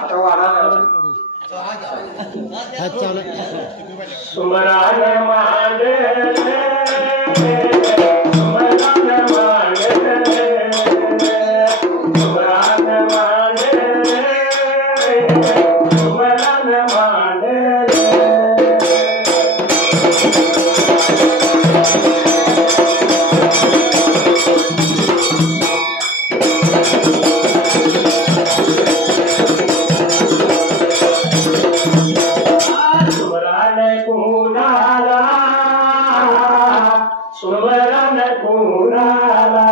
आता वाढा सुमरान मांडले सुमरान मांडले सुमरान मांडले सुमरान मांडले सुमरन कुणाला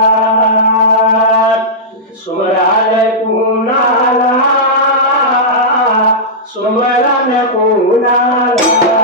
सुमरन कुणाला सुमरन कुणाला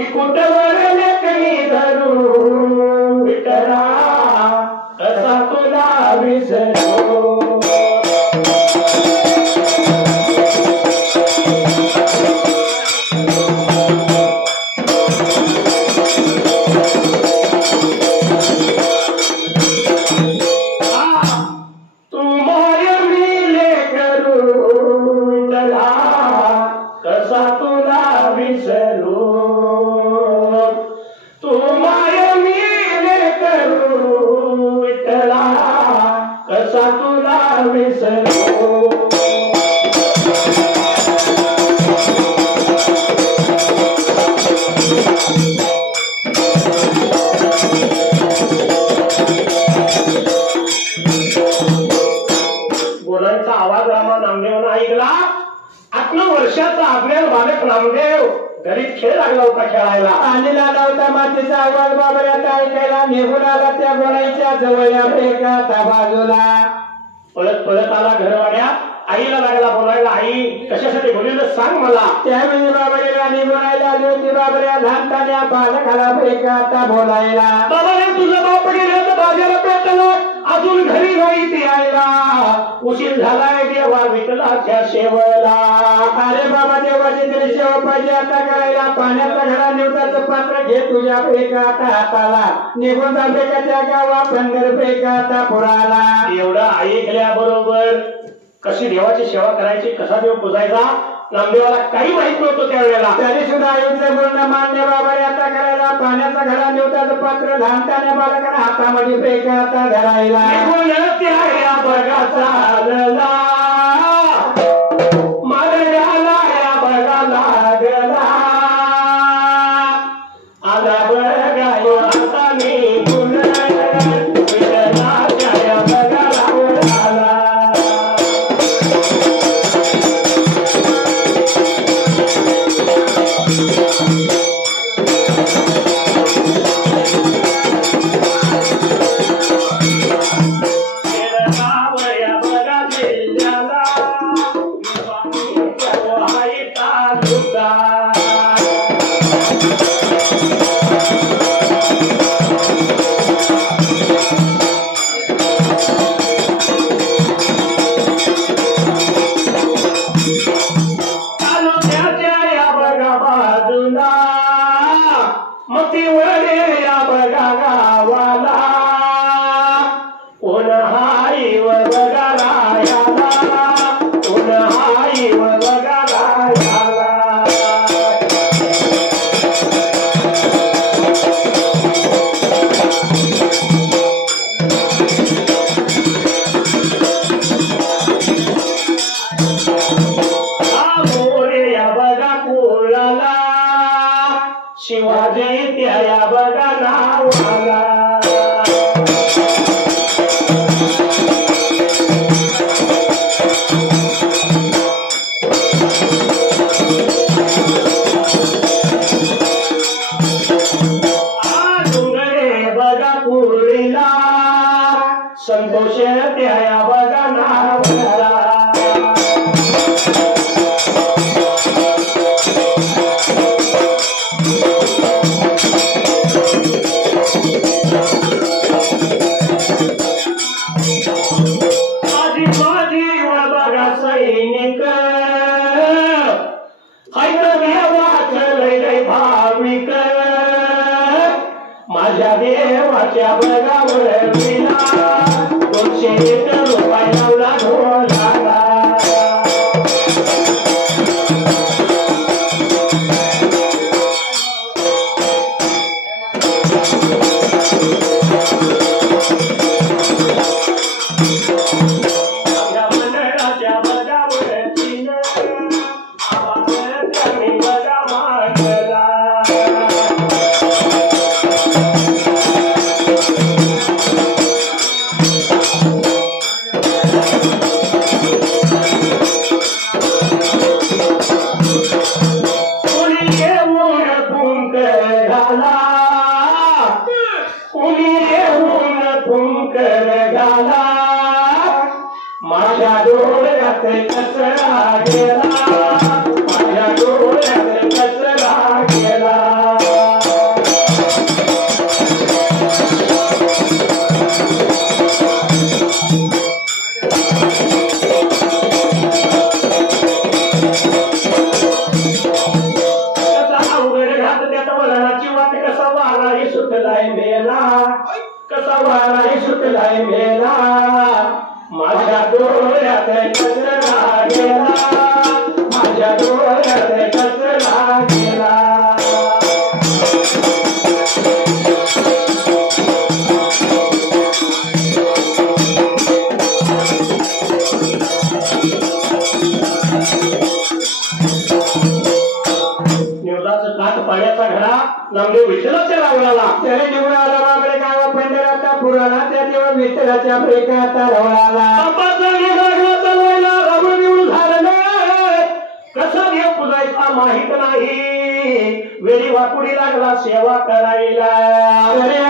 की कुठवर लेखणी धरू विठला कसा तुला विसरू वर्षाचा आपल्याला बालक रामदेव घरीत खेळ लागला होता खेळायला आणि लागला होता मातीचा आवाज बाबऱ्यात ऐकायला निघून आला त्या गोळाईच्या जवळ एका बाजूला पळत पळत आला घरवाड्यात आईला लागला बोलायला आई कशासाठी बोलली सांग मला त्यावेळी बाबऱ्याला निघून आली होती बाबऱ्या लहानपण्या बालकाला आता बोलायला बाबा तुझं बाप गेलं तर बाजाला पेटलं अजून घरी नाही ती आईला उशीर झालाय देवा विठलाच्या शेवला अरे बाबा देवाची तरी शेव पाहिजे आता करायला पाण्याचा घडा निवताचं पात्र घे तुझ्या पेका आता हाताला निघून जाते का त्या गावा पंधर पेका आता पुराला एवढा ऐकल्या बरोबर कशी देवाची सेवा करायची कसा देव पुजायचा नामदेवाला काही माहित नव्हतं त्यावेळेला तरी सुद्धा आईचं बोलणं मान्य बाबा आता करायला पाण्याचा घडा निवताचं पात्र लहानताने बालकाला हातामध्ये पेका आता धरायला त्या बघाचा मरण्याला या बघा लागला आला बघायो आता निघून विठलाच्या बघा लागला शिवाजी त्या बघा नावाला डोंगरे बघा कुर्डीला संतोष त्या बघा नावाला माझ्या देवाच्या बघावर विना 200 रुपये लावला ढोलाला माझ्या डोळ्यात कचरा गेला, माझ्या डोळ्यात कचरा गेला. वाराही सुटलाय मेला माझ्या डोळ्यात कचरा गेला माझ्या डोळ्यात कचरा गेला पाण्याचा घडा नामदेव विठ्ठलाच्या लावला त्याने निवडा आला बाबरे गावा पंढराचा पुराला त्या तेव्हा विठ्ठलाच्या प्रेमाचा रवळाला राम निवडून झालं कसा देव पुजायचा माहित नाही वेळी वाकुडी लागला सेवा करायला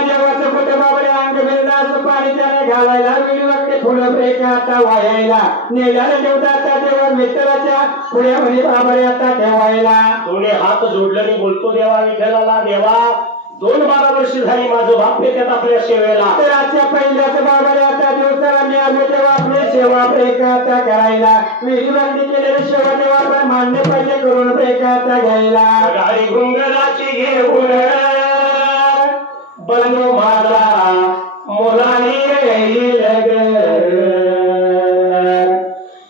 देवाचं कुठे बाबरे अंग बिरदाचं पाणी त्याने घालायला वेळी वाकडे फुलं प्रेमाचा वायायला नेल्याला देवताचा तेव्हा विठ्ठलाच्या पुढ्यामध्ये बाबरे आता ठेवायला दोन्ही हात जोडल्याने बोलतो देवा विठ्ठलाला देवा 2-12 वर्ष झाली माझं बाप येतात आपल्या सेवेला तर आजच्या पहिल्याच बाबाने आता दिवसाला मी आलो तेव्हा आपली सेवा प्रेमाचा करायला विधी मागणी केलेली सेवा तेव्हा आपण मान्य पाहिजे करून प्रेमाचा घ्यायला गाडी घुंगराची घेऊन बनू माझा मुलाने येईल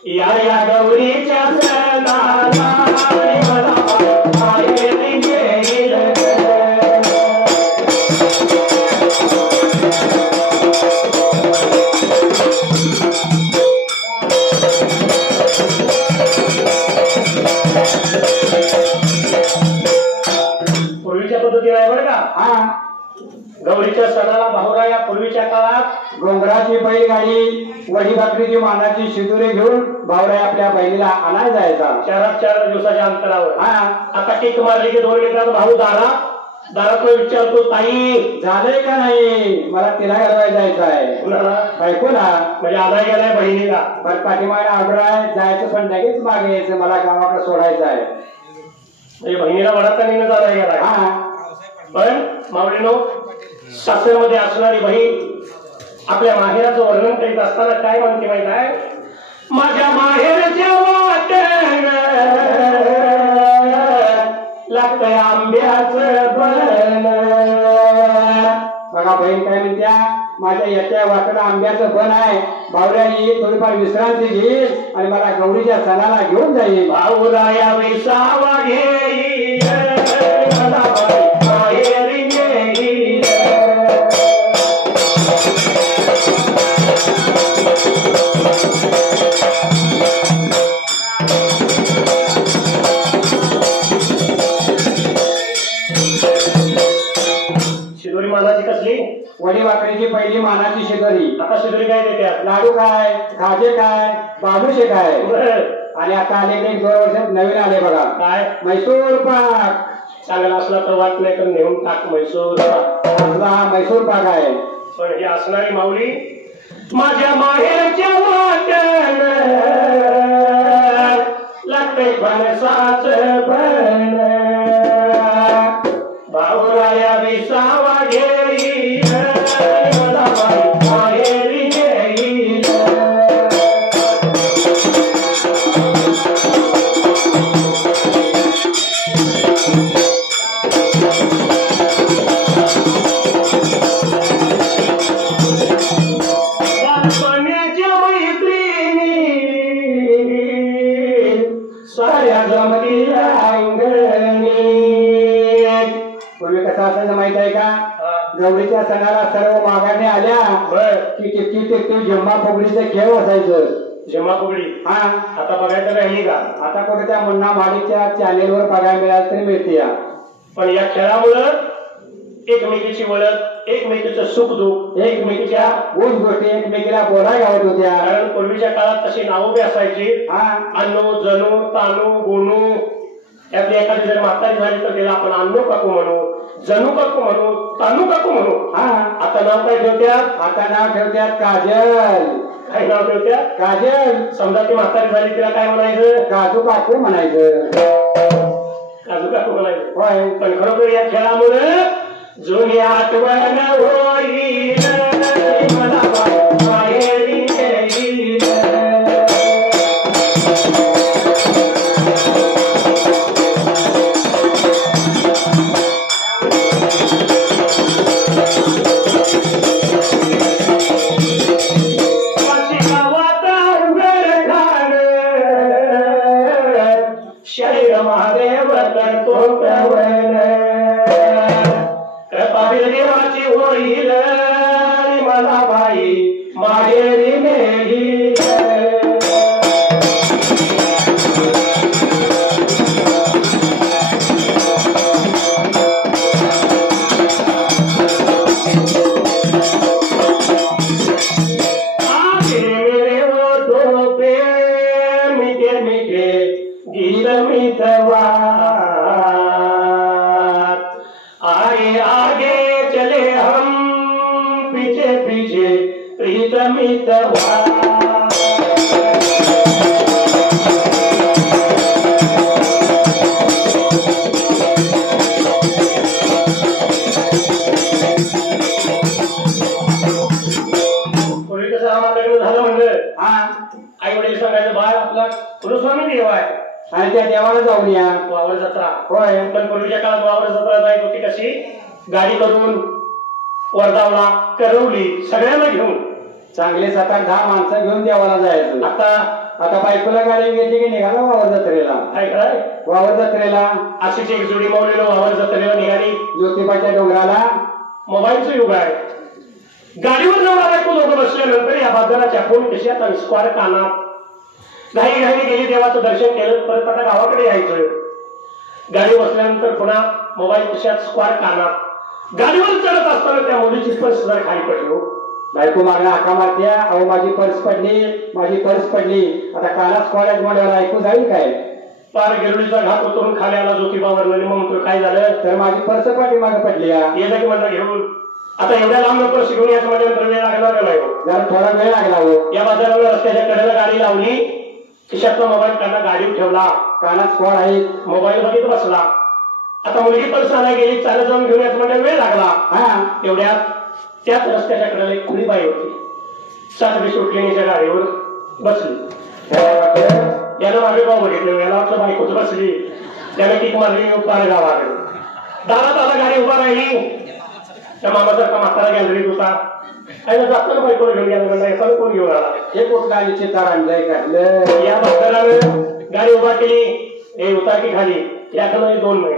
या गौरीच्या सणाला गौरीच्या सणाला भाऊराया पूर्वीच्या काळात डोंगराची बैलगाडी वडी भाकरीची मानाची शिदुरे घेऊन भाऊराया आपल्या बहिणीला आणायला जायचा 4 दिवसाच्या अंतरावर आता टीक मारली की 2 मिनिटात भाऊ दारात विचारतो ताई झालंय का नाही मला तिला घालवायला जायचं आहे ऐकू ना म्हणजे आला गेलाय बहिणीला पण पाठीमागे आग्रह जायचं पण लगेच मागे यायचं मला गावाकडे सोडायचं आहे म्हणजे बहिणीला वडाचा निघून जायला गेलाय पण मावळीनो सासरमध्ये असणारी बहीण आपल्या माहेराचं वर्णन करीत असताना काय म्हणते माहित आहे माझ्या माहेरच्या वाटेन लागतंय आंब्याचं बन बघा बहीण काय म्हणत्या माझ्या याच्या वाकडं आंब्याचं बन आहे भाऊराई थोडीफार विश्रांती घेईल आणि मला गौरीच्या सणाला घेऊन जाईल भाऊराया विसावा घेईल शिदोरी मानाची कसली वडी वाकडीची पहिली मानाची शिदोरी आता शिदोरी काय देतात लाडू काय खाजे काय बालुशे काय आणि आता अनेक 1-2 वर्षात नवीन आले बघा काय मैसूर पाक चांगला असला तर वाट नाही तर नेऊन टाक मैसूर पाक मैसूर पाक आहे पण ही असणारी माऊली माझ्या माहेरच्या वाटेन लागतंय फणसाचं बन भाऊराया विसावा घेईल माहेरी घेईल साऱ्या जमतीला अंगणी पूर्वी कसा असायचं माहित आहे का गौरीच्या सणाला सर्व मागाने आल्या की टिपटी जम्मा फुगडीचं खेळ असायचं जम्मा फुगडी आता बघायचं नाही का आता कुठे त्या मुन्ना माडीच्या चॅनेलवर बघायला मिळाल तरी मिळते पण या खेळामुळं एकमेकीची ओळख एकमेकीचं सुख दुःख एकमेकीच्या गोष्ट गोष्टी एकमेकीला बोलायला गावत होत्या कारण पूर्वीच्या काळात तशी नावं बी असायची अनु जणू तानू गुणू त्यातली एखादी जर म्हातारी झाली तर तिला आपण अनु काकू म्हणू जणू काकू म्हणू तानू काकू म्हणू आता नाव काय ठेवत्यात आता नाव ठेवत्यात काजल काय नाव ठेवत्यात काजल समजा ती म्हातारी झाली तिला काय म्हणायचं काजू काकू म्हणायचं काजू काकू म्हणायचं होय पण खरोखर या खेळामुळे जुनी आठवण होईल मला माहेरी येईल कवल कृपावीर देवाची होईल मला बाई माहेरी नेली आगे आगे चले हम पीछे पीछे प्रीतम पूर्वी कसं आम्हाला लग्न झालं म्हणलं आई वडील सांगायचं बाळ आपला कुलस्वामी देव आहे आणि त्या देवाला जाऊन या वावर जत्रा होय पण पूर्वीच्या काळात वावर जत्रा जायची होती कशी गाडी करून वर्धावला करवली सगळ्यांना घेऊन चांगले 7-10 माणसं घेऊन देवाला जायचं आता बायकोला गाडी घेतली की निघाला वावर जत्रेला काय वावर जत्रेला अशीच एक जोडी मावलेलं वावर जत्रेला निघाली ज्योतिबाच्या डोंगराला मोबाईलचं युग आहे गाडीवर जाऊन बायको लोक बसल्यानंतर या बाजाराच्या फोन कशात आणि स्क्वार कानात घाई घाई गेली देवाचं दर्शन केलं परत आता गावाकडे यायचं गाडी बसल्यानंतर पुन्हा मोबाईल खिशात स्क्वार कानात गाडीवर चढत असताना त्या मुलीची पर्स जर खाली पडली बायको मागणं हाका मारत्या अहो माझी पर्स पडली आता कानात स्क्वार म्हणल्यावर ऐकू जाईल काय पार गिरडीचा घाट उतरून खाली आला ज्योतिबावर मग म्हणतो काय झालं तर माझी पर्स पाठीमागे पडली येता की म्हणलं घेऊन आता एवढ्या लांब पर्स घेऊन यायचं म्हणजे वेळ लागला का नाही जरा थोडा वेळ लागला हो या बाजाराला रस्त्याच्या कडेला गाडी लावली खिशातला मोबाईल त्यांना गाडीवर ठेवला कानात स्क्वार आहे मोबाईल बघित बसला आता मुलगी पर्स आणायला गेली चालत जाऊन घेऊन यायचं म्हणजे वेळ लागला एवढ्यात त्याच रस्त्याच्या कडेला एक खुली बाई होती सातवी सुटलेच्या गाडीवर बसली यानं मागे गाव बघितलं याला वाटलं बायकोच बसली त्याने किक मारली पार गावाकडे दारात आता गाडी उभा राहिली त्या मामासारखा म्हातारा गॅलरीत होता आणि जाताना बायकोला घेऊन गेला म्हणला एखादं कोण घेऊन आला हे कुठला आणि चितार आणलंय काढलं या म्हातारानं गाडी उभा केली हे उतार की खाली याकडे नाही 2 नाही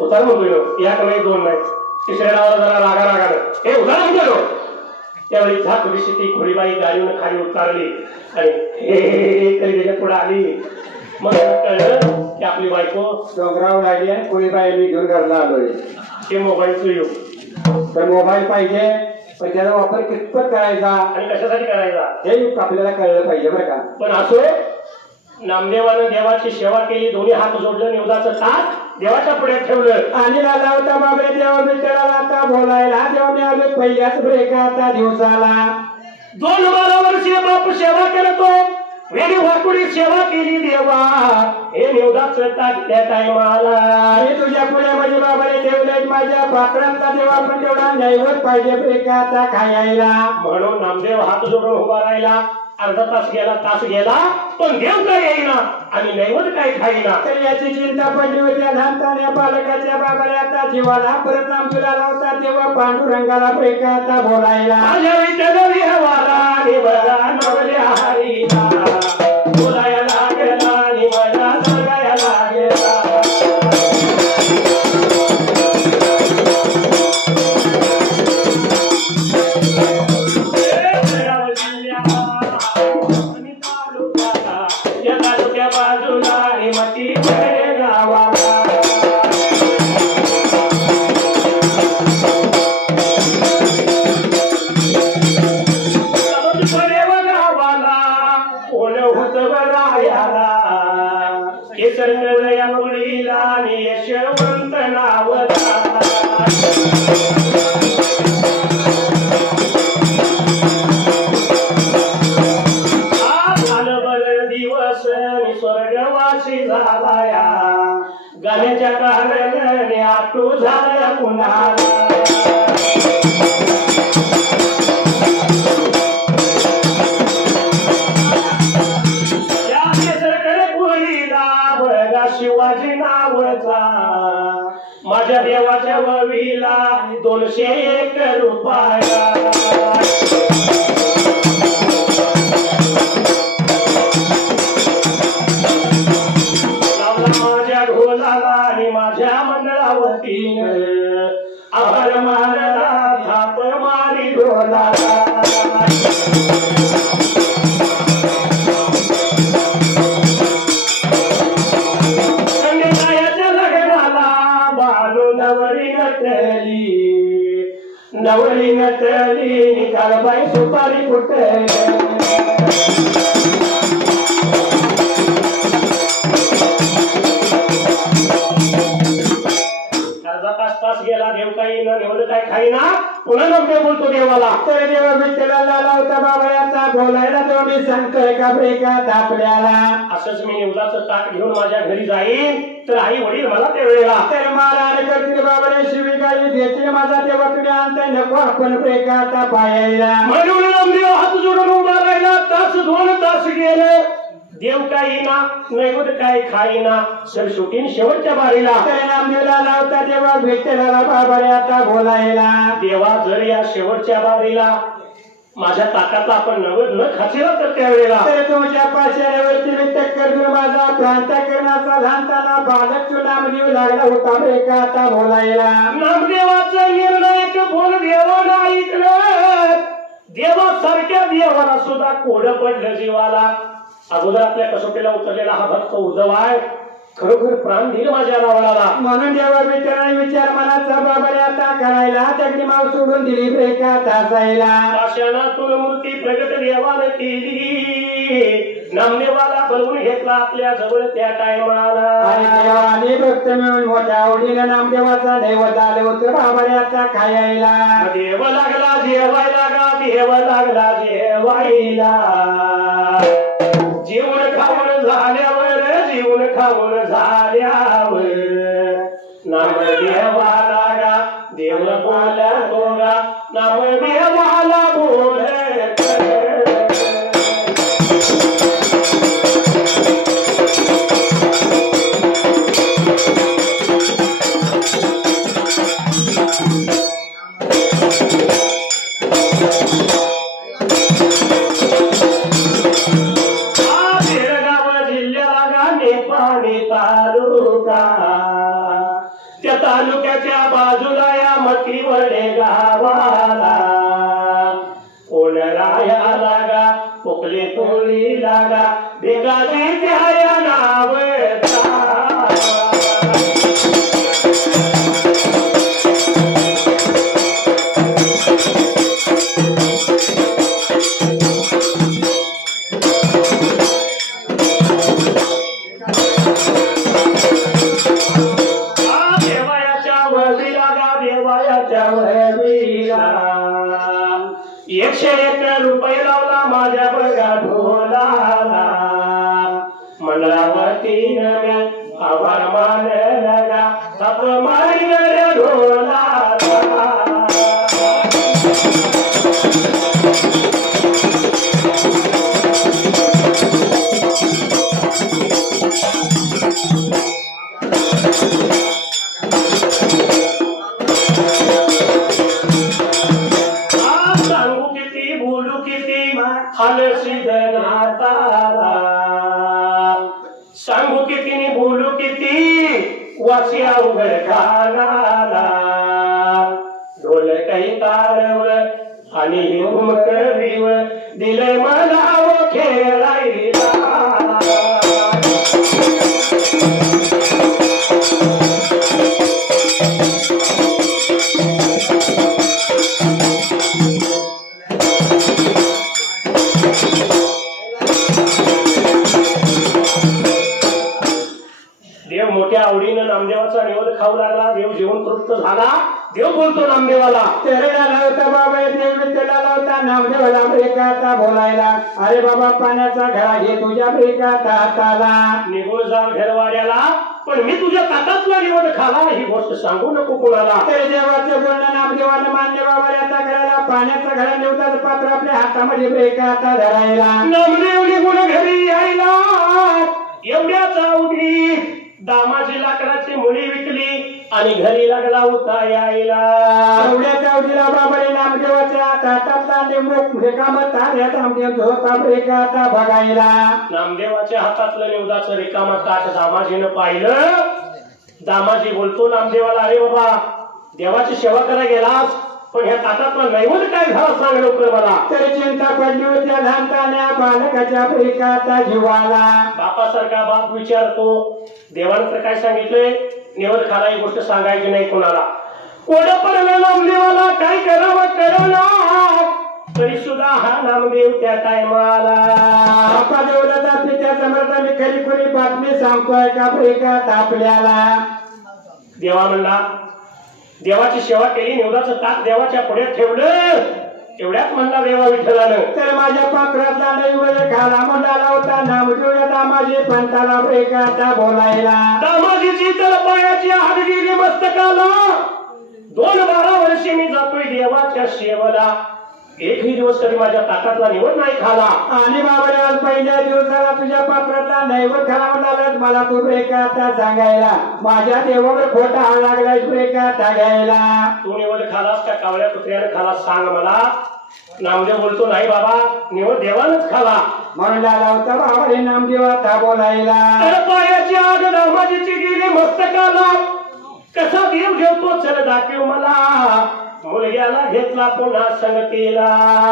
उतार म्हणतोय याकडे नाही 2 नाही तिसऱ्या नावाला जरा रागानं हे उतार म्हणतो त्यावेळी झाक दिवशी ती खोडीबाई गाडीवर खाली उतारली आणि हे तरी त्याच्या पुढे आली मग कळलं की आपली बायको डोंगरावर लागली आहे खोडीबाई मी घेऊन घरला आलोय हे मोबाईलचं युग तर मोबाईल पाहिजे पण त्याचा वापर कितपत करायचा आणि कशासाठी करायचा हे आपल्याला कळलं पाहिजे बरं का पण असो नामदेवानं देवाची सेवा केली दोन्ही हात जोडलं निवदाचं ताट देवाच्या पुढे ठेवलं आणि लाला होता बाबरे देवा विठ्ठलाला आता बोलायला देवा मी आलो पहिल्याच ब्रेक आता दिवसाला 2 वर्षे बाप सेवा करतो वेळी वाकुडी सेवा केली देवा हे निवदाचं ताट त्या टायमाला हे तुझ्या पुढे म्हणजे बाबाने ठेवलंय माझ्या पात्रांचा देवा पण तेवढा नैवत पाहिजे ब्रेक आता खायला म्हणून नामदेव हात जोडून उभा राहिला अर्धा तास गेला पण देव काय येईना आणि नैवत काय खाईना तर याची चिंता पडली होती लहानतान्या बालकाच्या बाबाने आता जीवाला परत नामदेवाला लावता तेव्हा पांडुरंगाला ब्रेक आता बोलायला माझ्या विठ्ठल हवाला निवडा नवल्या हरीला बोलायला लागला निवडा सांगायला लागला यशवंत नावता दिवस स्वर्गवासी झालाया गाण्याच्या कारणाने आटू झाला कुणाला शिवाजी नावचा माझ्या देवाच्या ववीला 201 रुपया माझ्या ढोलाला आणि माझ्या माझ्या मंडळावतीनं आभार मानला थाप मारी डोलाला नवरी नटली निकालबाई सुपारी कुठे तास गेला देव काही ना एवढं काय खाईना पुन्हा नव्हते बोलतो देवाला तर देवा विठ्ठलाला लावता बाबायाचा बोलायला तो मी सांगतोय का ब्रेकात आपल्याला असंच मी निवदाचं ताट घेऊन माझ्या घरी जाईन तर आई वडील मला त्या वेळेला तर मारहाण करतील बाबाने शिवीगाळी देतील माझा देवा तुम्ही आणताय नको आपण ब्रेकात पायाला म्हणून नामदेव हात जोडून उभा राहिला तास 2 तास गेले देव काही ना नैवेद काय खाईना सर शेवटी शेवटच्या बारीला नामदेवला लावता देवा विठ्ठलाला बाबारे आता बोलायला देवा जर या शेवटच्या बारीला माझ्या ताकातला आपण नवद न खाचेला तर त्यावेळेला तर तुमच्या पाशावरती विठ्ठल करून माझा प्रांत करण्याचा लहानताना बालक नामदेव लागला होता एका आता बोलायला नामदेवाचा निर्णायक बोल देवाला ऐकलं देवासारख्या देवाला सुद्धा कोड पडलं जीवाला अगोदर आपल्या कसोटीला उतरलेला हा भक्त उद्धव आहे खरोखर प्राण देईल माझ्या नावाला म्हणून देवा विचाराने विचार मनाचा बाबारे आता करायला त्याची माव सोडून दिली ब्रेकात असायला पाषाणातून मूर्ती प्रगट देवाने केली नामदेवाला बोलवून घेतला आपल्या जवळ त्या टायमाला आणि भक्त मिळून मोठ्या आवडीला नामदेवाचा दैवत आले होते बाबारे आता खायला देव लागला जेवायला देव लागला जेवायला जीवन खाऊन झाल्यावर जीवन खाऊन झाल्यावर नाम देवाला देव बोलतो गा नाम देवाला बोलतो त्या तालुक्याच्या बाजूला या मतीवडे गावाला ओलराया लागा पोकले तोळी लागा बेगादी त्या नाव ₹101 लावला माझ्या बघा ढोलाला मंडळावतीनं आभार मानला थाप मारी ढोलाला सांगू किती बोलू किती वासिया उघड कानाला ढोल काही तारव आणि हिम करीव दिले मला खेळायला मोठ्या आवडीनं नामदेवाचा निवद खाऊ लागला देव जेवण तृप्त झाला देव बोलतो नामदेवाला तेरेला लावता बाबा देव विठ्ठला लावता नामदेवाला ब्रेकाता बोलायला अरे बाबा पाण्याचा घडा घे तुझ्या ब्रेकाता हाताला निघून जा घरवाड्याला पण मी तुझ्या ताटातला निवड खाला ही गोष्ट सांगू नको कोणाला ते देवाचं बोलणं नामदेवाला मान्य बाबा याचा करायला पाण्याचा घडा निवताचं पात्र आपल्या हातामध्ये ब्रेकाता धरायला नामदेव निघून घरी यायला एवढ्याच आवडी दामाची लाकडाची मुळी विकली आणि घरी लागला होता यायला एवढ्याच्या आवडीला बाबाने नामदेवाच्या ताटातला निवड रिकामा नामदेव होता ब्रेकाता बघायला नामदेवाच्या हातातलं निवदाचं रिकामा ताट दामाजीनं पाहिलं दामाजी बोलतो नामदेवाला, अरे बाबा देवाची सेवा करायला गेलास पण ह्या ताटातला नैवेद्य काय झाला सांग लवकर मला. तर चिंता पडली होत्या लहानतान्या बालकाच्या प्रेकाता जीवाला. बापासारखा बाप विचारतो, देवानं तर काय सांगितलंय, निवड खाला ही गोष्ट सांगायची नाही कोणाला. कोणा पडला नामदेवाला काय करावं कळना, तरी सुद्धा हा नामदेव त्या टायमाला. बापा देवला पित्या समर्थ मी खरी खुरी बातमी सांगतोय का प्रेकात आपल्याला. देवा म्हणला, देवाची सेवा केली, निवदाचं ताक देवाच्या पुढे ठेवलं, एवढ्यात म्हणला देवा विठ्ठलानं. तर माझ्या पाखरातला नैवेद्य खाला मंडाला होता नामदेव दामाजी पंताला प्रेकाता बोलायला. दामाजीची तर पायाची हात गेली मस्तकाला, 12 वर्षे मी जातोय देवाच्या सेवेला, एकही दिवस तरी माझ्या ताटातला निवड नाही खाला. आणि बाबा आज पहिल्या दिवसाला तुझ्या पात्रातला नैवेद्य खाला म्हणाला मला तू प्रेकाता सांगायला. माझ्या देवावर खोटा हात लागलाय प्रेकाता घ्यायला. तू निवड खालास का कावळ्या कुत्र्याने खाला सांग मला. नामदेव बोलतो नाही बाबा, निवड देवानच खाला. म्हणून लाला होता बाबा नामदेवाचा बोलायला. तर पायाची आग दामाजीची गेली मस्तकाला, कसा देव घेतो चल दाखव मला, मुलग्याला घेतला पुन्हा संगतीला.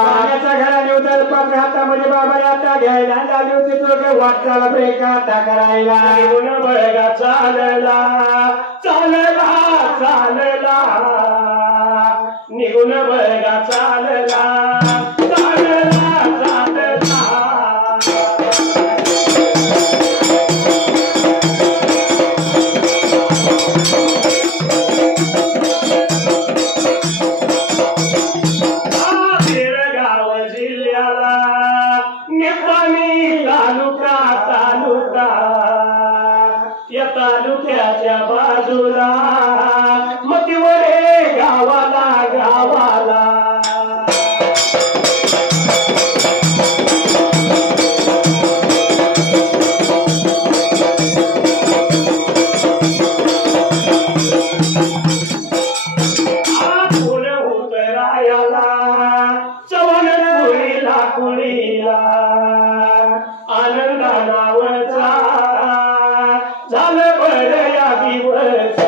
पाण्याच्या घराने उतर पात्र हातामध्ये बाबा आता घ्यायला झाली होती तो वाटचाला प्रेकाता करायला. निघून बळगा चालला चालला चालला, निघून बळगा चालला चालला चालला. तालुक्याच्या बाजूला मतीवरे गावाला गावाला. फुल होत रायाला चवण कुळीला कुळीला, आनंद नावचा झालं बरं या दिवस.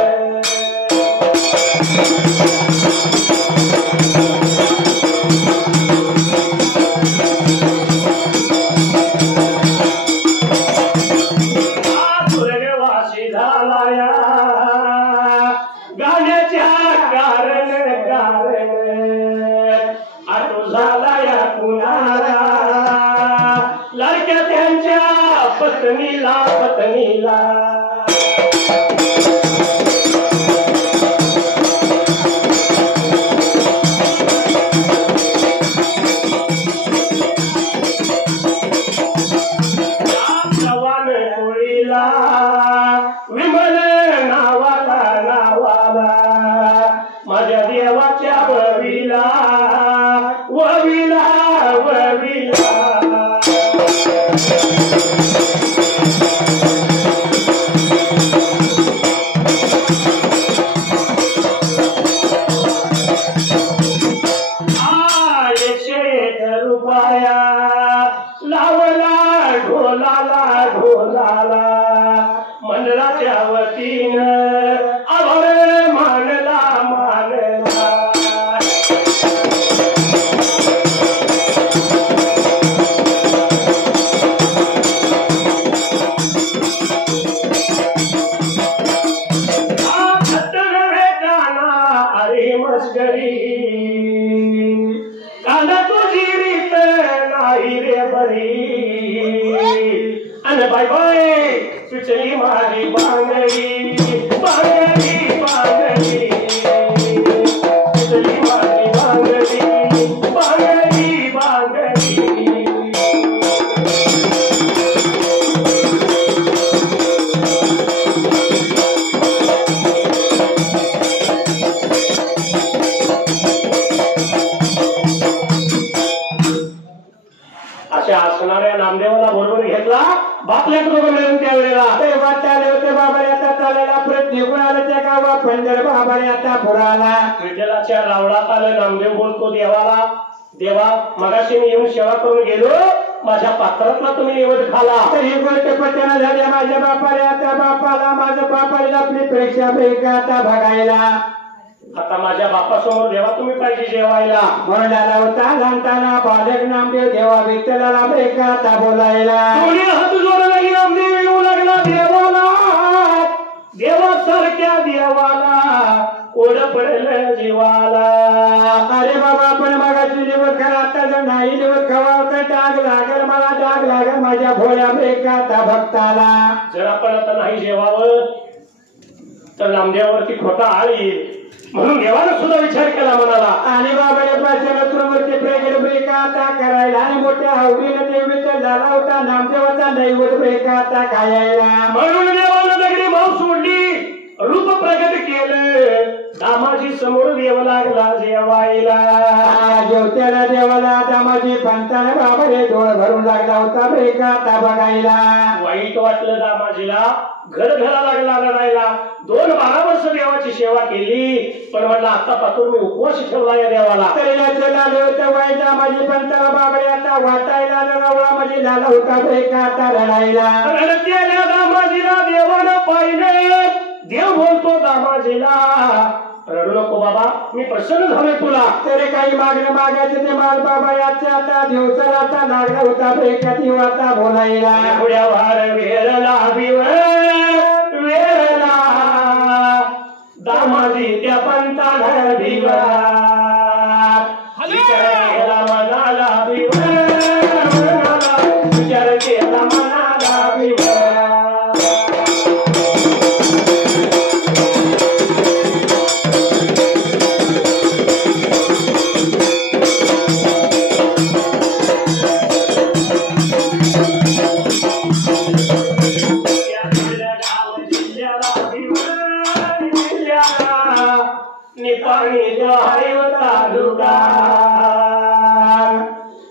स्वर्गवासी झाला या गाण्याच्या कारण कारण, आठू झाला या कुणाला लाडक्या त्यांच्या पत्नीला पत्नीला. विमल नावाला नावाला, माझ्या देवाच्या ववीला ववीला ववीला. रुपया लावला ढोलाला ढोलाला, मंडळाच्या वतीनं आभार मानला मानला. अरे मस्करी काना तुझी रीत नाही रे बरी, अन बाय बाय सुचली माझी बांगडी बांगडी बांगडी, सुचली माझी बांगडी बांगडी बांगडी. अशा असणाऱ्या नामदेवाला बरोबर घेतला बापल्या बरोबर मिळून त्यावेळेला. ते वाटले होते बाबा आता चालायला परत निघून आलं त्या गावा पंढर बाबा आता पुराला. विठ्ठलाच्या रावळात आलं. नामदेव बोलतो देवाला, देवा मगाशी मी येऊन सेवा करून गेलो माझ्या पात्रातला तुम्ही निवड खाला तरी गोष्ट पचन झाल्या माझ्या बापाला आता बापाला माझ्या बापाला आपली परीक्षा फेका आता बघायला आता माझ्या बापासमोर देवा तुम्ही पाहिजे जेवायला म्हणाला होता जाणताना बालक नामदेव देवा विठ्ठलाला फेका आता बोलायला कोणी हात जोडला नामदेव येऊ लागला देवाला देवासारख्या देवाला ओढ पडेल जीवाला अरे बाबा आपण मगाची निवड करा आता जर नाही निवड खवा तर डाग लागल मला डाग लागल माझ्या भोळ्या फेका आता भक्ताला जर आपण आता नाही जेवावं तर नामदेवावरती खोटा आळ येईल म्हणून देवानं सुद्धा विचार केला मनाला आणि बाबाने पाचवरती ब्रेक ब्रेक आता करायला आणि मोठ्या आवडीनं ते विचार होता नामदेवाचा नैवत ब्रेक आता खायला म्हणून देवानं दगडी माव सोडली रूप प्रगट केलं दामाजी समोर देव लागला जेवायला जेवत्याला देवाला दामाजी पंताना बाबाने डोळ भरून लागला होता ब्रेक आता बघायला वाईट वाटलं दामाजीला घर घरा लागला रडायला 2-12 वर्ष देवाची सेवा केली पण म्हणलं आतापासून मी उपवास ठेवला या देवाला तरी लागलं होतं वाईट दामाजी पंताला बाबाने आता वाटायला रवळामध्ये झाला होता ब्रेक आता रडायला रडत्याला दामाजीला देवानं पाहिलं देव बोलतो दामाजीला रडू नको बाबा मी प्रसन्न झालोय तुला तरी काही मागणं मागायचं ते माल बाबा याच्या आता दिवसाला आता लागला होता ब्रेका देव आता बोलायला पुढ्या वार वेळला वेळला दामाजी त्या पंताला भिवा मनाला विचार केला मनाला भिवा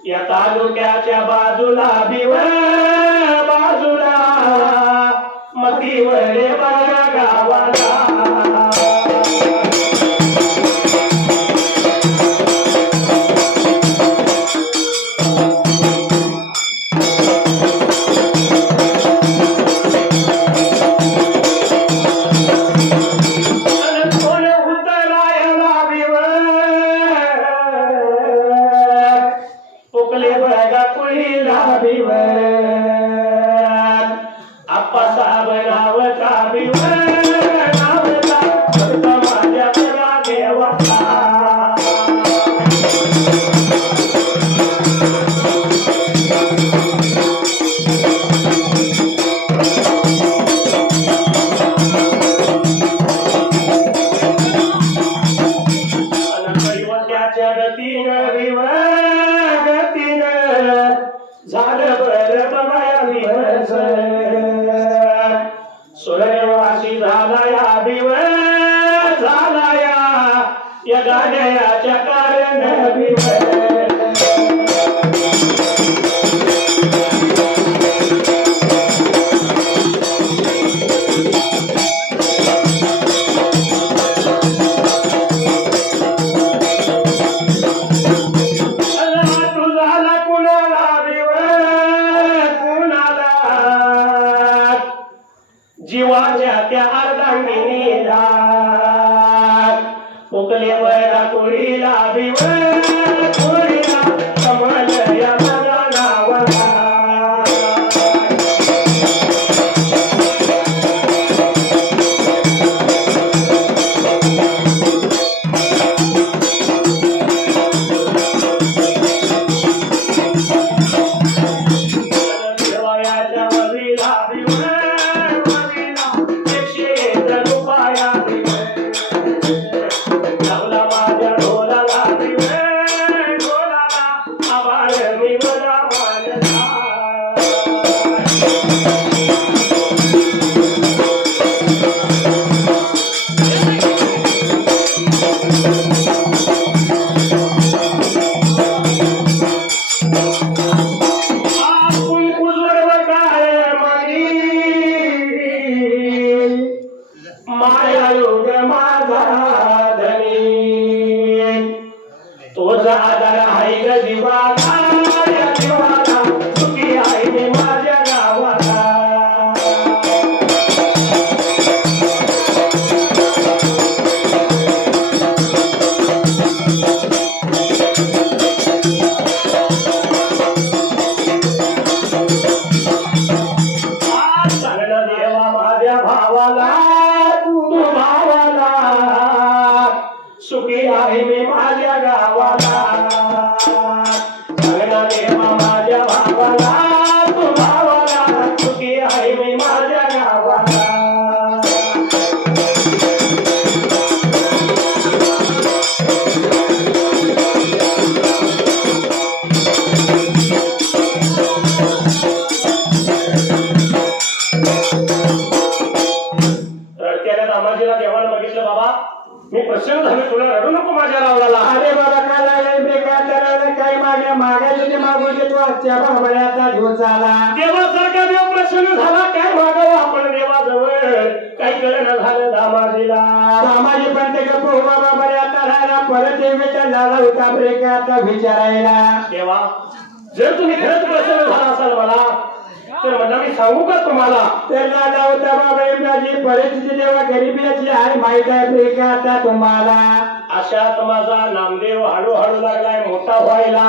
या तालुक्याच्या बाजूला बाजूला मतीवर बघा गावाला सूर्यवासी झाला या गाण्याच्या कारण जीवाच्या त्या अर्धांगिनीला उकले वरा कुळीला कुळीला कमल या माझ्या नावाला तो आधार आहे ग जीवाला बाबा मी प्रसन्न झालो तुला रडू नको माझ्या रावला. अरे बाबा काय लागेल बेकार काही मागण्या मागायचे ते मागून घेतो आजच्या बाबा आता दिवस आला. देवासारखा देव प्रसन्न झाला काय मागावं आपण देवाजवळ काही कळणं झालं दामाजीला. दामाजी पण ते गप्प हो बाबा बरे आता राहिला परत विचार झाला होता ब्रेक आता विचारायला. देवा जर तुम्ही खरंच प्रसन्न झाला असाल मला तर मला मी सांगू का तुम्हाला. तर दादा होता बाबा माझी परिस्थिती जेव्हा गरिबीची आहे माहित आहे ब्रेक आता तुम्हाला. अशात माझा नामदेव हळूहळू लागलाय मोठा व्हायला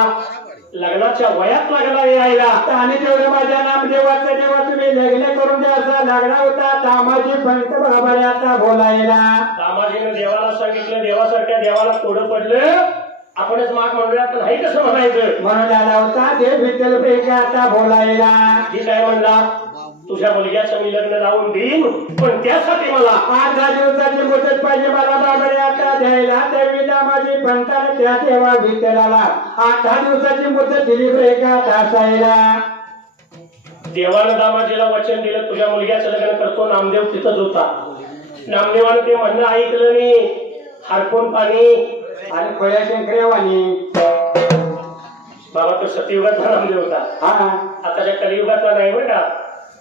लग्नाच्या वयात लागला यायला. आणि तेवढं माझ्या नामदेवाचं जेव्हा तुम्ही लग्न करून द्यायचा लागला होता दामाजी पंत बाबा आता बोलायला. दामाजीने देवाला सांगितलं देवासारख्या देवाला कोडं पडलं आपणच माग म्हणूया पण हे कसं म्हणायचं. म्हणून आला होता देव विठ्ठल ब्रेक आता बोलायला. ठीक आहे म्हणला तुझ्या मुलग्याचं मी लग्न लावून देईन पण त्यासाठी मला 8-10 दिवसाची मुदत पाहिजे मला बाबा आता द्यायला. त्यावेळी दामाजी पंताने त्या देवा विठ्ठलाला 8-10 दिवसाची मुदत दिली ब्रेक असायला. देवानं दामाजीला वचन दिलं तुझ्या मुलग्याचं लग्न करतो. नामदेव तिथंच होता. नामदेवानं ते म्हणणं ऐकलं नाही. हरपून पाणी आणि खोया शंकरेवानी बाबा तो सतयुगातला नामदेव होता. हा आताच्या कलियुगातला नाही बरं का.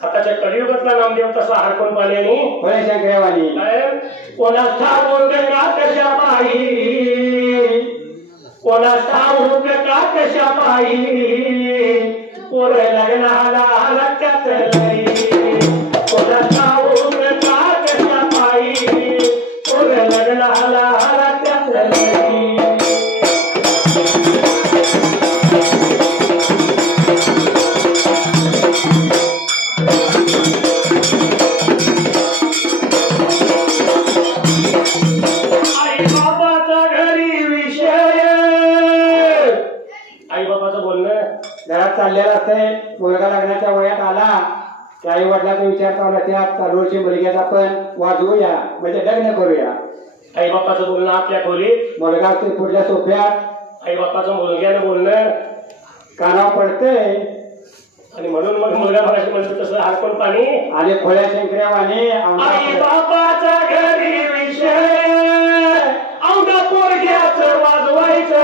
आताच्या कलियुगातला नामदेव तसा हरपून पाण्याने खोया शंकरेवानी कोणास ठाऊक का कशा पायी कोणास ठाऊक का कशा पायी पोर लग्नाला रक्तात लई कोणास ठाऊक का कशा पायी पोर लग्नाला रक्तात लई. घरात चाललेला असतंय मुलगा लग्नाच्या वयात आला की आई वडिलांचा विचार चालला त्या चालूची मुलग्याचा आपण वाजवूया म्हणजे लग्न करूया. आई बापाचं बोलणं आपल्या खोलीत मुलगा असते पुढल्या सोप्यात आई बापाचं मुलग्यानं बोलणं कानावर पडतंय आणि म्हणून मग मुलगा मगाशी म्हणतो तसं हरपून पाणी आणि खोल्या शंकरेवाने आई बापाचा घरी विषय औंधा पोरग्याचं वाजवायचं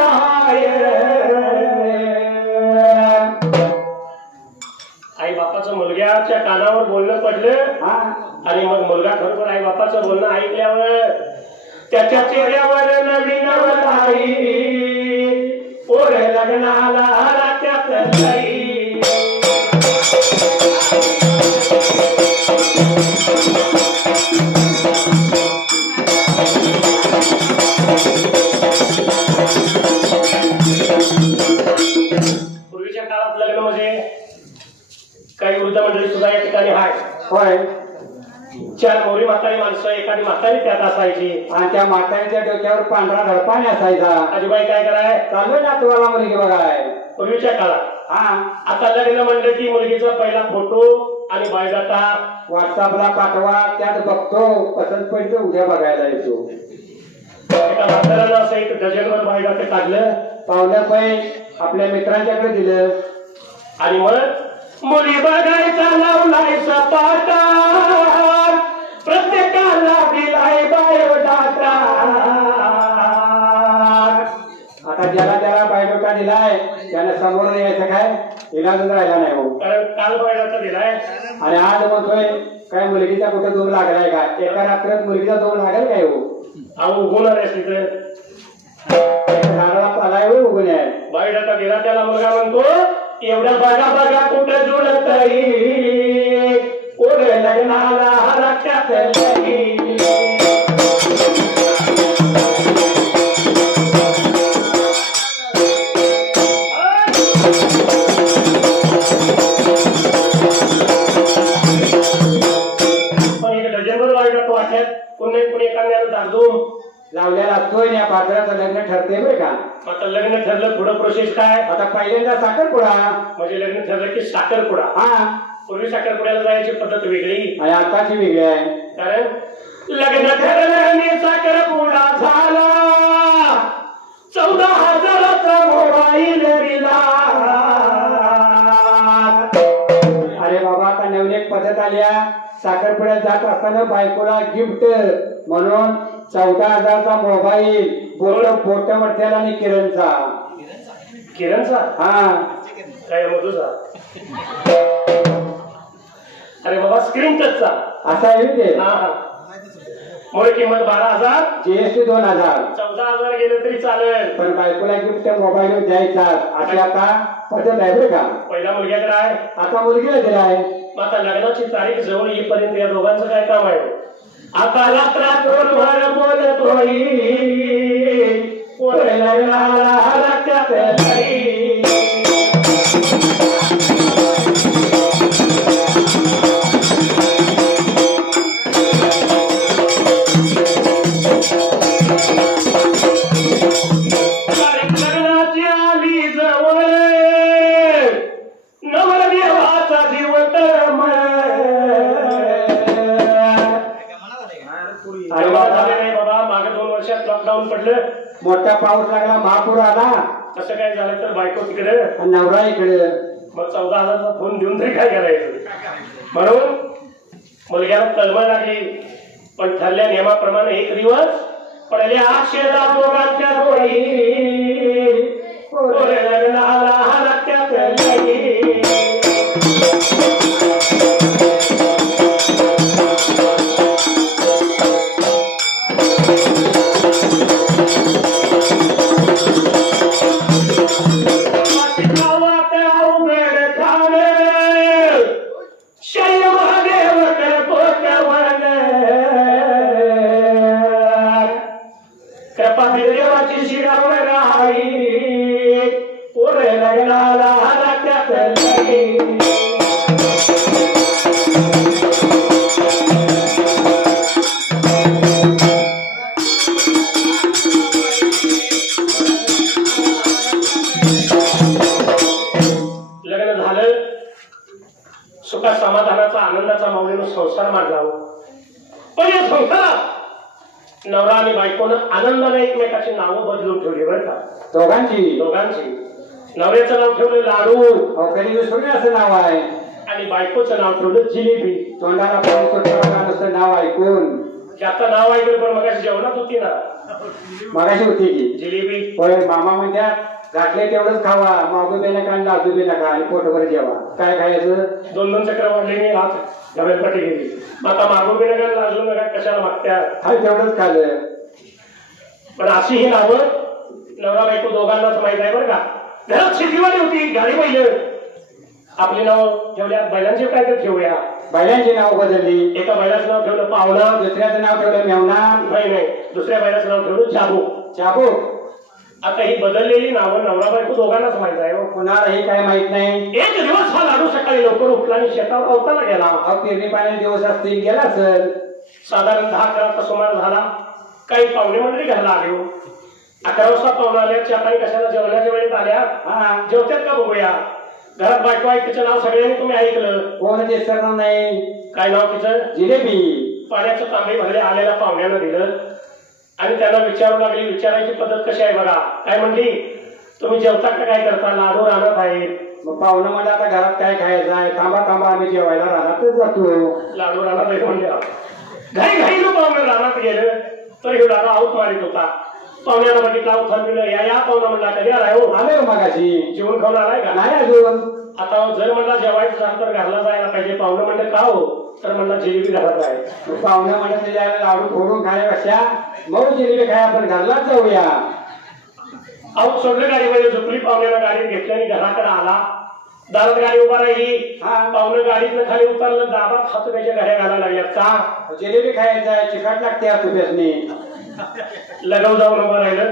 आई बापाचं मुलग्याच्या कानावर बोलणं पडलं आणि मग मुलगा खरोखर आई बापाचं बोलणं ऐकल्यावर त्याच्या चेहऱ्यावर नवीन पोर लग्नाला त्यात पूर्वीच्या काळात लग्न म्हणजे काही वृद्ध मंडळी सुद्धा या ठिकाणी आहे. होय 4 मोरी म्हातारी माणसं एखादी म्हातारी त्यात असायची आणि त्या म्हातारीच्या डोक्यावर पांढरा धडपाणी असायचा. आजीबाई काय कराय चालू ना तुम्हाला मुलगी बघाय पूर्वीच्या काळात. आता लग्न म्हणलं की मुलगीचा पहिला फोटो आणि बायोडाटा व्हॉट्सअपला पाठवा त्यात बघतो पसंत पडतो उद्या बघायला येतो. एका म्हाताऱ्याला असं एक डझनभर बायोडाटे काढलं पावलं पै आपल्या मित्रांच्याकडे दिलं आणि मग मुली बघायचा लावलाय सपाटा प्रत्येकाला दिलाय बायोडाटा. आता ज्याला त्याला बायोडाटा दिलाय त्याला समोर यायचं काय इलाजच राहिला नाही हो. कारण काल बायोडाटा दिलाय आणि आज म्हणतोय काय मुलगीचा कुठं दोन लागलाय का एका रात्रात मुलगीचा दोन लागेल काय हो. अहो उगून आले तिथे झाडाला पालाय हो उगून आहे. बायोडाटा दिला त्याला मुलगा म्हणतो एवढं बघा बघा कुठं जुळत कोण लग्नाला रक्तात डझनभर बायोडाटा वाटत पुन्हा कुणी एखाद्याला दाखवून लावलेला असतोय या पात्राचं लग्न ठरते बरं का. आता लग्न ठरलं पुढं प्रोसेस काय. आता पहिल्यांदा साखरपुडा म्हणजे लग्न ठरलं की साखरपुडा. पूर्वी साखरपुड्याला जायची पद्धत वेगळी आणि आताची वेगळी आहे. कारण लग्न ठरलं आणि साखरपुडा झाला 14,000चा मोबाईल दिला. अरे बाबा आता नवीन एक पद्धत आल्या साखरपुड्यात जात असताना बायकोला गिफ्ट म्हणून 14,000चा मोबाईल, बोट मठ्याला आणि किरणचा. हा काय मधूचा? अरे बाबा स्क्रीन टचचा असा आहे ते. मूळ किंमत 12,000, जीएसटी 2,000. 14,000 गेले तरी चालेल, पण बायकोला गिफ्ट त्या मोबाईल द्यायचा अशी आता पद्धत आहे बरं का. पहिला मुलग्याकडे आहे, आता मुलगीला दिला आहे. आता लग्नाची तारीख जवळ येईपर्यंत या दोघांचं काय काम आहे? आता रात्र बोलतोय मोठा पाऊस लागला, महापूर आला. कसं काय झालं तर बायको तिकडे नवरा इकडे. मग 14,000चा फोन देऊन तरी काय करायचं? म्हणून मुलग्याला तळमळ लागली. पण ठरल्या नियमाप्रमाणे एक दिवस पडल्या अक्षरा दोघांच्या डोळी समाधानाचा आनंदाचा माऊलीनं संसार मांडला. पण या संसारात नवरा आणि बायकोनं आनंदाने एकमेकाची नावं बदलून ठेवली बरं का. दोघांची. नवऱ्याचं नाव ठेवलं लाडू, असं नाव आहे, आणि बायकोचं नाव ठेवलं जिलेबी. तोंडाला नुसतं नाव ऐकून ज्याचं नाव ऐकलं पण मगाशी जेवणात होती ना, मगाशी होती की जिलेबी. होय, मामा म्हणतात घातले तेवढंच खावा, मागू बी नका आणि लाजू बी नका आणि पोटभर जेवा. काय खायचं? 2-2 चक्र वाढले मी हात डब्यापाठी गेली. आता मागू बी नका लाजू नका, कशाला मागत्या? हाय तेवढंच खाल्लं. पण अशी ही नावं नवरा बायको दोघांनाच माहित आहे बरं का. घरात शेतीवाली होती, गाडी बैल. आपली नाव ठेवल्या, बैलांचे काय तर ठेवूया. बैलांची नाव बदलली. एका बैलाचं नाव ठेवलं पावला, दुसऱ्याचं नाव ठेवलं मेवना. नाही, दुसऱ्या बैलाचं नाव ठेवलं चाबू. आता ही बदललेली नावं नवरा बायको दोघांनाच माहित आहे. कुणालाही काय माहित नाही. एक दिवस हा लाडू सकाळी लवकर उठला आणि शेतावर अवताला गेला. पेरणी पाण्याचे दिवस असतील, गेला सर. साधारण 10-11चा सुमार झाला. काही पाहुणे मंडळी घरला आले. 11 वाजता पाहुणे आल्या, चहा कशाला जेवणाच्या वेळेत आल्या. जेवत्यात का बघूया. घरात बायको आहे, तिचं नाव सगळ्यांनी तुम्ही ऐकलं. कोण विसरणार नाही. काय नाव तिचं? जिलेबी. पाण्याचं तांबे भरले आलेल्या पाहुण्यानं दिलं आणि त्यांना विचारू लागली. विचारायची पद्धत कशी आहे बघा. काय म्हणली, तुम्ही जेवता का काय करता? लाडू रानात आहेत. मग पाहुणं म्हणजे आता घरात काय खायचं आहे? थांबा आम्ही जेवायला रानातच जातो. लाडू रानात आहेत म्हणजे घाई पाहुणे रानात गेलं तर हे लाडू आऊत मारित होता. पाहुण्याला बघितला, उठवलं. या पाहुणा म्हणला, कधी आलाय हो? आलोय मगाशी. जेवण खाऊन आलाय का? नाही अजून. आता जर म्हणला जेवायचं झालं तर घरला जायला पाहिजे. पाहुणं म्हणलं का हो? तर म्हणला जिलेबी घरात आहे. पाहुणं म्हणत लाडू फोडून खाण्यापेक्षा मग जिलेबी खाय, आपण घरलाच जाऊया. आऊत सोडलं, गाडी मध्ये झोपली. पाहुण्याला गाडीत घेतली आणि घराकडे आला. दारात गाडी उभा राहिली. पाहुणं गाडीतनं खाली उतरलं. दाबात हात त्याच्या घड्या घालायला लागल्यात. का? जिलेबी खायचं आहे, चिकट लागते तुझ्यासनी. लगव जाऊन उभं राहिलं.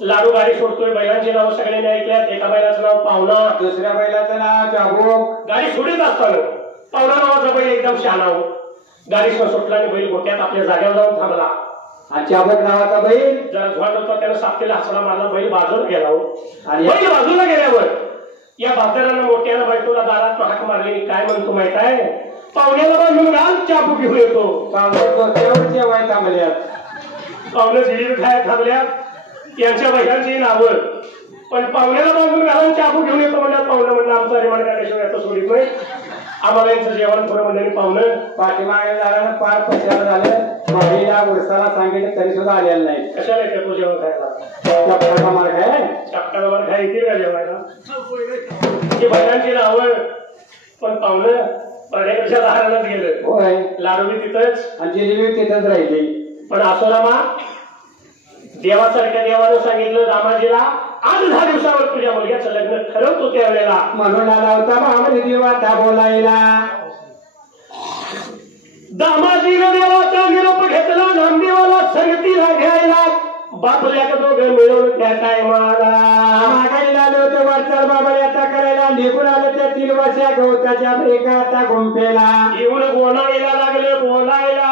लाडू गाडी सोडतोय. बैलांची नाव सगळ्यांनी ऐकल्यात. एका बैलाचं नाव पाहुणा, दुसऱ्या बैलाचं नाव चाबू. गाडी सोडीत असताना पाहुणा नावाचा बैल एकदम शहाणा हो. गाडी सुटला आणि बैल गोट्यात आपल्या जागेवर जाऊन थांबला. आणि चाबूक नावाचा बैल जरा झोट होता, त्यानं सापटेला हसडा मारला. बैल बाजूला गेला हो. आणि बैल बाजूला गेल्यावर या बाजारानं मोठ्यानं बायकोला दारात हाक मारली. काय म्हणतो माहित आहे? पाहुण्याला बांधून घाल, चाबू घेऊन येतो. पाहुणे जेवाय थांबल्यात. पाहुणे जिलेबी खायला थांबल्यात. यांच्या बैलांची नावं. पण पाहुण्याला बांधून घालून चाबू घेऊन येतो म्हणल्यात. पाहुणं म्हणलं आमचा रिमांड काढल्याशिवाय आता सोडित नाही. आम्हाला यांचं जेवण थोडं म्हणलं. पाहुणं पाठीमागे झालं, पार पश्चात झालं. पहिला उरसाला सांगितलं तरी सुद्धा आलेलं नाही. कशाला येते तू जेवण खायला? चपटाचा मार काय चपटाचा मार खाय येते का जेवायला? ती बैलांची आवड पण पाहुणं पर्यटकाच्या दारालाच गेलं. होय लाडू बी तिथंच आणि जिलेबी तिथंच राहिली. पण असो रामा, देवासारख्या देवानं सांगितलं दामाजीला आज 10 दिवसावर तुझ्या मुलग्याचं लग्न ठरवतो त्यावेळेला. म्हणून आला होता महाबली देवाचा बोलायला. दामाजीनं देवाचा निरोप घेतला, नामदेवाला संगतीला घ्यायला. बापल्या का दोघं मिळून त्या टायमाला मागायला आलं होतं वाचाल बाबा याचा करायला. निघून आलं त्या 3 वर्षा गवताच्या ब्रेकाचा गुंफेला. येऊन बोलायला लागले बोलायला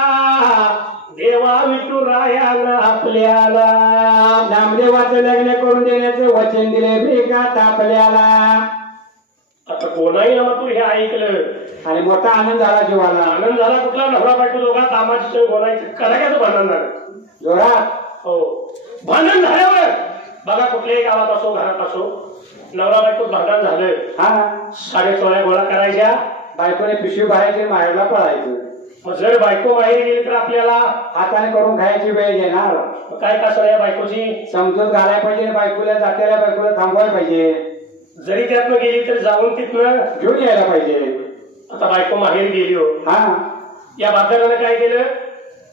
देवा विठुरायाला आपल्याला. नामदेवाचं लग्न करून देण्याचं वचन दिले ब्रेकात आपल्याला. आता कोणाही मग तू हे ऐकलं आणि मोठा आनंद झाला जीवाला. आनंद झाला. कुठला नवरा बायको दोघा दामाची बोलायचं कडाक्याचं भांडण झालं जोरात. हो भांडण झाल्यावर बघा कुठल्याही गावात असो घरात असो नवरा बायको भांडण झालं. हा साडे चोळ्या गोळा करायच्या. बायकोने पिशवी भरायची माहेरला पळायचं. मग जर बायको बाहेर गेली तर आपल्याला हाताने करून खायची वेळ घेणार. काय कसं आहे बायकोची समजून घालायला पाहिजे. बायकोला जात्याला बायकोला थांबवायला पाहिजे. जरी त्यातनं गेली तर जाऊन तिथनं घेऊन यायला पाहिजे. आता बायको माहेर गेली हो. हा या बाजारानं काय केलं,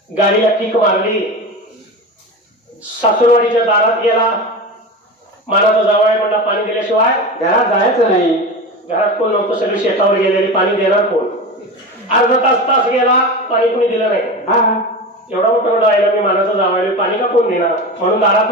गाडीला किक मारली, सासूरवाडीच्या दारात गेला. मानाचा जावळ म्हणला पाणी दिल्याशिवाय घरात जायचं नाही. घरात कोण नव्हतं, सगळी शेतावर गेलेली. पाणी देणार कोण? अर्धा तास गेला, पाणी कोणी दिलं नाही. हा एवढा मोठा राहिला मी मानाचा जावळ, पाणी का कोण देणार? म्हणून दारात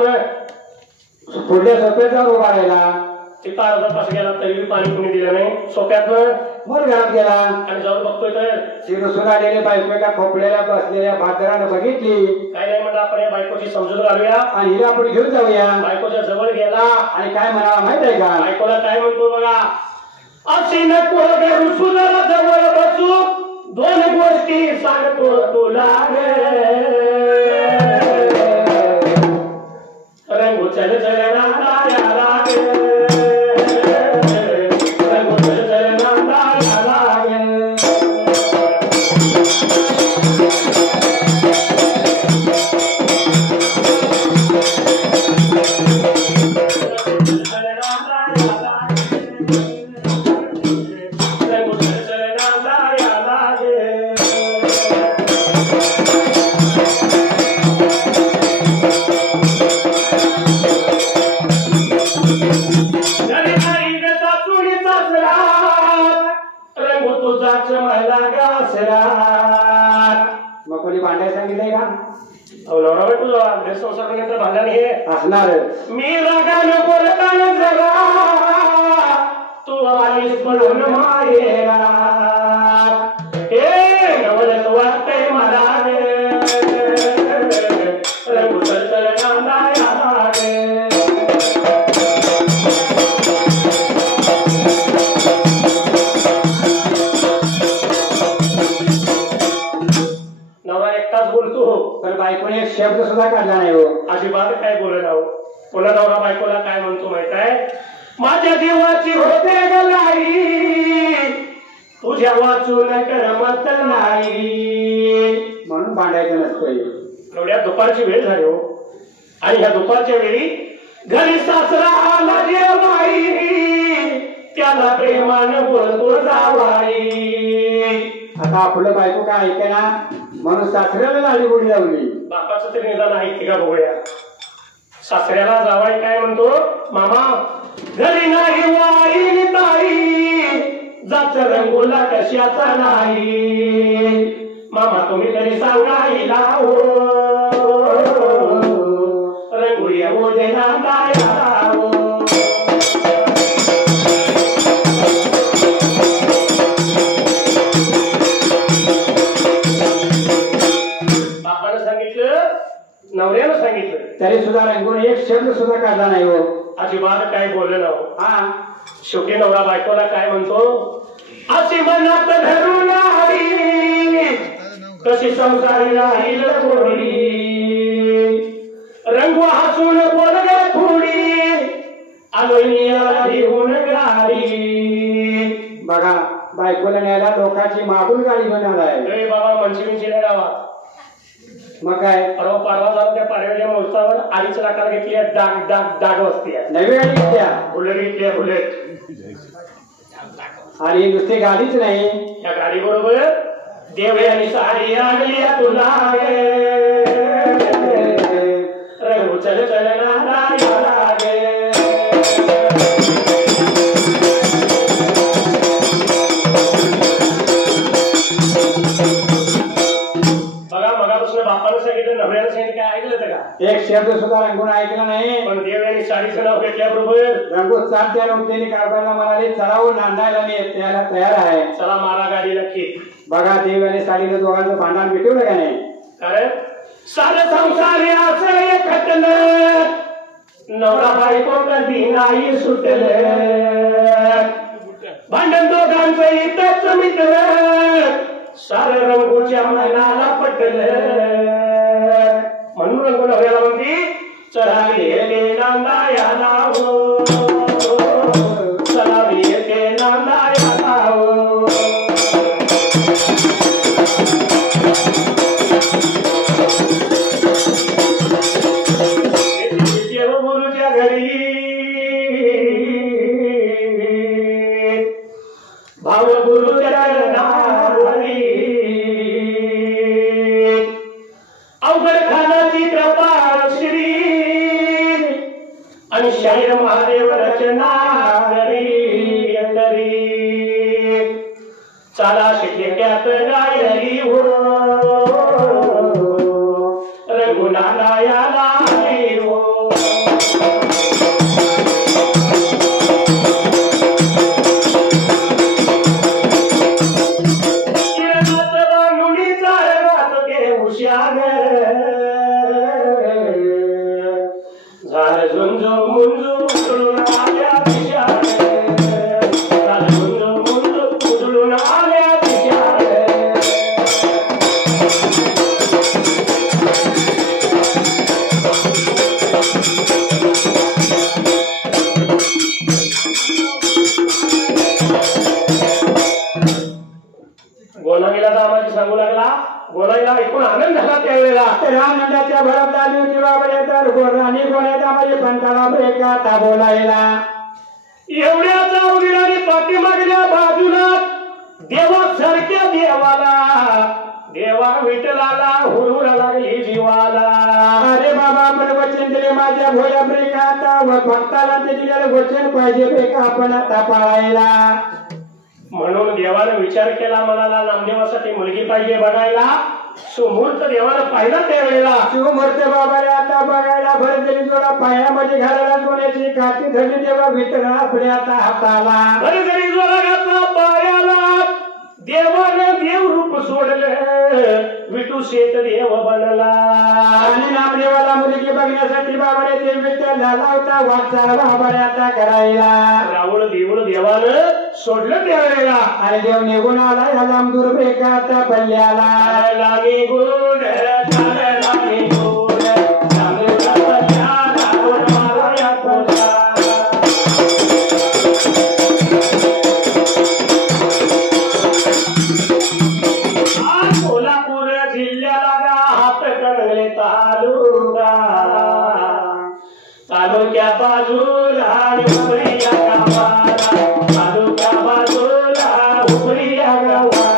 पुढल्या सोप्यात जाऊन उभा राहिला. तिथं अर्धा तास गेला तरी पाणी कोणी दिलं नाही. सोप्यातनं मग घरात गेला आणि जाऊन बघतोय तर शिरसून आलेले बायको एका खोपड्याला बसलेल्या बाजारानं बघितली. काय नाही म्हणलं आपण या बायकोची समजून घालूया आणि हिला आपण घेऊन जाऊया. बायकोच्या जवळ गेला आणि काय म्हणाला माहित आहे का? बायकोला काय म्हणतो बघा, अशी नको रुसूला जवळ बसू, 2 गोष्टी सांगतो तुला रंगू चल चल नांदाया लागे, रंगू चल चल नांदाया लागे. मग कोणी भांडायला सांगितलंय का? नवरा तुझा संसार करण्याचं भांडण हे असणार. मी रागानं बोलताना जरा तू आलीस म्हणून मायेला, हे नवलच वाटतंय मला रे, रंगू चल चल नांदाया लागे. नवरा एकटाच बोलतो पण बायकोने एक शब्द सुद्धा काढला नाही हो. अजिबात काय बोलत आहो. कोणा नवरा बायकोला काय म्हणतो माहित आहे, माझ्या देवाची होते गलाई, तुझ्या वाचून करमत नाही. म्हणून भांडायचं नसतंय. एवढ्या दुपारची वेळ झाली हो. आणि ह्या दुपारच्या वेळी घरी सासरा आला जेवाई, त्याला प्रेमानं बोलतो जावाई. आता आपलं बायको काय ऐके ना, म्हणून सासऱ्याला लाडी गोडी लावली. बापाचं तरी निदान ऐकते का बघूया. सासऱ्याला जावाई काय म्हणतो, मामा घरी नाही वाई ताई, जाच रंगोला कशाचा नाही. मामा तुम्ही तरी सांगायला हो, रंगोळी ओझे नांदाया हो. बापानं सांगितलं, नवऱ्यानं सांगितलं, तरी सुद्धा रंगून एक शब्द सुद्धा काढला नाही हो. अजिबात काय बोललं ना हो. हा शेवटी नवरा बायकोला काय म्हणतो, अशी मनात धरून आली, कशी संसारी राहील गोडी, रंगू हसून बोलग थोडी, आलोनियाला घेऊन गाडी. बघा बायकोला न्यायला लोकांची मागून गाडी घेऊन आलाय. बाबा मनशी गावात मग काय परवा झाला त्या पाडव्याच्या मुहूर्तावर 2.5 लाखाला घेतली डाग वस्ती आहे. नवी गाडी घेतल्या बुलेट घेतली बुलेट. आणि नुसती गाडीच नाही या गाडी बरोबर देवयानी साडी आणली तुला रंगू चल चल बापानं सांगितलं नवऱ्यानं सांगितलं काय ऐकलं का? एक शब्द सुद्धा रंगून ऐकला नाही. पण देवयानी साडीचं नाव घेतल्याबरोबर रंगू चाल त्या नव्हते काढताना म्हणाले चलावू नांदायला मी त्याला तयार आहे. चला मारा गाडी नक्की. बघा देवयानी साडीनं दोघांचं भांडण मिटवलं का नाही? कारण सारं संसारी असं एक खटलं नवरा बायको कधी नाही सुटलं भांडण दोघांचं इथंच मिटलं सारं रंगूच्या मनाला पटलं म्हणून रंगू नवऱ्याला म्हणती चला येते नांदायाला हो चला येते नांदायाला हो. गुरुच्या घरी भाव गुरुच्या नावारी अवघड खानाची कृपा श्री आणि शाहीर महादेव रचना करी चाला शिकल्यात गायली हो रंगुनालायाला हो. झालं झुंजू मुंजू उजळून आल्या दिशाने झालं झुंजू मुंजू उजळून आल्या दिशाने. गोनाईला दामाजी सांगू लागला. गोनाईला ऐकून आनंद झाला त्यावेळेला. रामनंदाच्या भरत आली होती बाबा तर गोराणी गोण्याचा माझी पंताला ब्रेका बोलायला एवढ्या जाऊन आणि पाठीमागल्या बाजूला देवासारख्या देवाला देवा विठ्ठलाला हुरूर लागली जीवाला. अरे बाबा पण वचन दिले माझ्या भोया ब्रेका आता भक्ताला ते दिलेलं वचन पाहिजे ब्रेका आपण आता पाळायला. म्हणून देवानं विचार केला म्हणाला नामदेवासाठी मुलगी पाहिजे बघायला. सुमूर्त देवानं पाहिला त्यावेळेला. शिवमूर्त बाबाने आता बघायला भरतरी जोडा पायामध्ये घालायला सोन्याची काठी धरली तेव्हा विठ्ठल आपल्या आता हाताला भरतरी जोडा घातला पायाला. देवानं देव रूप सोडलं विठू शेत देव बनला. आणि नामदेवाला मुलगी बघण्यासाठी बाबाने ते विठ्ठल झाला होता वाटचाल बाबाने आता करायला. रावळ देऊळ देवानं सोडलं त्यावेळेला. आणि देव निघून आला या लांबदूर ब्रेका आता पल्ल्याला निघून कोल्हापूर जिल्ह्याला हातकणंगले तालुक्या बाजूला उपरी या गावाला तालुक्या बाजूला उपरी या गावाला.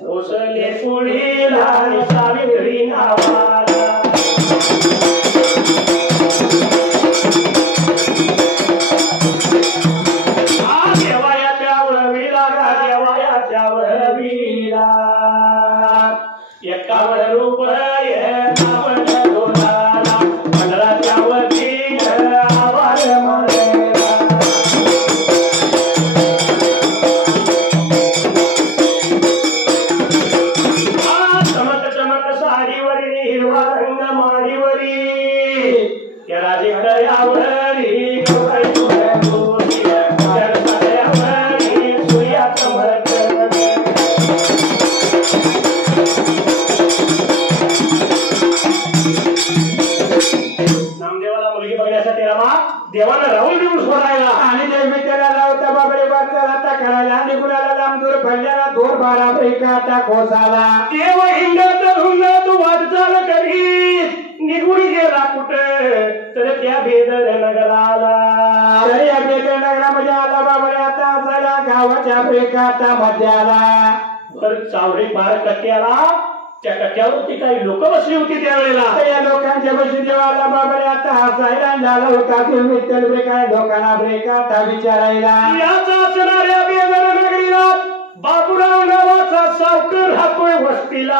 भोसले पुळीला सावित्री नावाला. देवायाच्या भरल्याला 2-12 ब्रेकाचा कोसाला देव हिंडत हुंडत वाटचाल करीत निघून गेला कुठे तर त्या बेदर नगराला. तरी या बेदर नगरामध्ये आला बाबा आता असायला गावाच्या ब्रेकाचा मध्याला. भर चावडी पार कट्ट्याला त्या कट्ट्यावरती काही लोक बसली होती त्यावेळेला. या लोकांच्या बशी जेव्हा आला बाबा आता हसायला झाला होता विठ्ठल ब्रेका लोकांना ब्रेकाचा विचारायला. याचा असणाऱ्या बेदर नगरीला बाबूराव नावाचा सावकार राहतोय वस्तीला.